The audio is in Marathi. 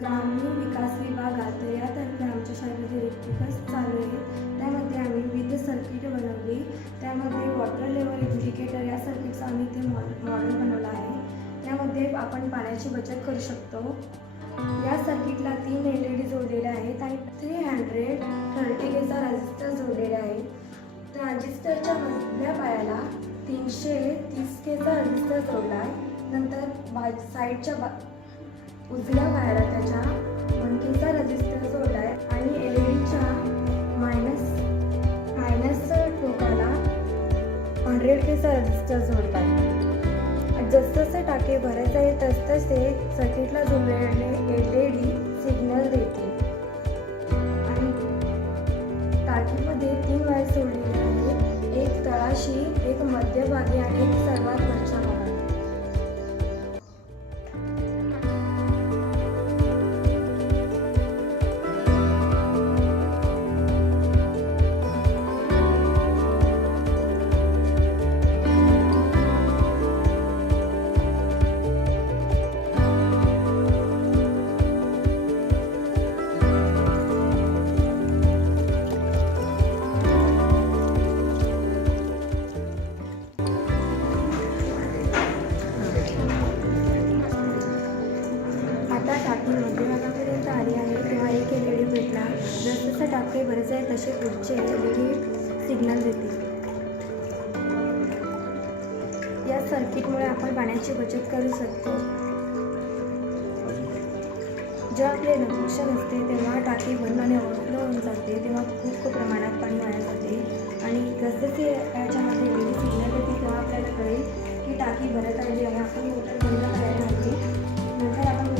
ग्रामीण विकास विभागात यातर्फे आमच्या शाळेमध्ये इलेक्ट्रिकल्स चालू आहे. त्यामध्ये आम्ही विविध सर्किट बनवली. त्यामध्ये वॉटर लेवल इंडिकेटर या सर्किटचं आम्ही ते मॉडेल बनवलं आहे. त्यामध्ये आपण पाण्याची बचत करू शकतो. या सर्किटला 3 LED जोडलेले आहेत आणि 330Kचा रेझिस्टर जोडलेला आहे. ट्रान्झिस्टरच्या मधल्या पायाला 330Kचा रेझिस्टर जोडला आहे. नंतर साईडच्या उजव्या पायाला त्याच्या 1Kचा रेझिस्टर जोडला आहे आणि LEDच्या मायनस टोकाला 100Kचा रेझिस्टर जोडला आहे. जसजसे टाके भरायचे आहे तसतसे सर्किटला जोडलेले LED सिग्नल देते. आणि टाकीमध्ये 3 वायर जोडलेले आहेत, एक तळाशी, एक मध्यभागी आणि एक सर्वात वरच्या भागात. आता टाकी मध्यभागापर्यंत आली आहे तेव्हा एक LED भेटला. जसजसे टाके भरायचे आहे तसे पुढचे LED सिग्नल देते. या सर्किटमुळे आपण पाण्याची बचत करू शकतो. जेव्हा आपले लक्ष नसते तेव्हा टाकी भरल्याने ओव्हरफ्लो होऊन जाते, तेव्हा खूप प्रमाणात पाणी वाया जाते. आणि जसजसे याच्यामध्ये LED सिग्नल देते तेव्हा आपल्याला कळेल की टाकी भरत आली आहे. आपण मोटर बंद करायला हवी. नंतर आपण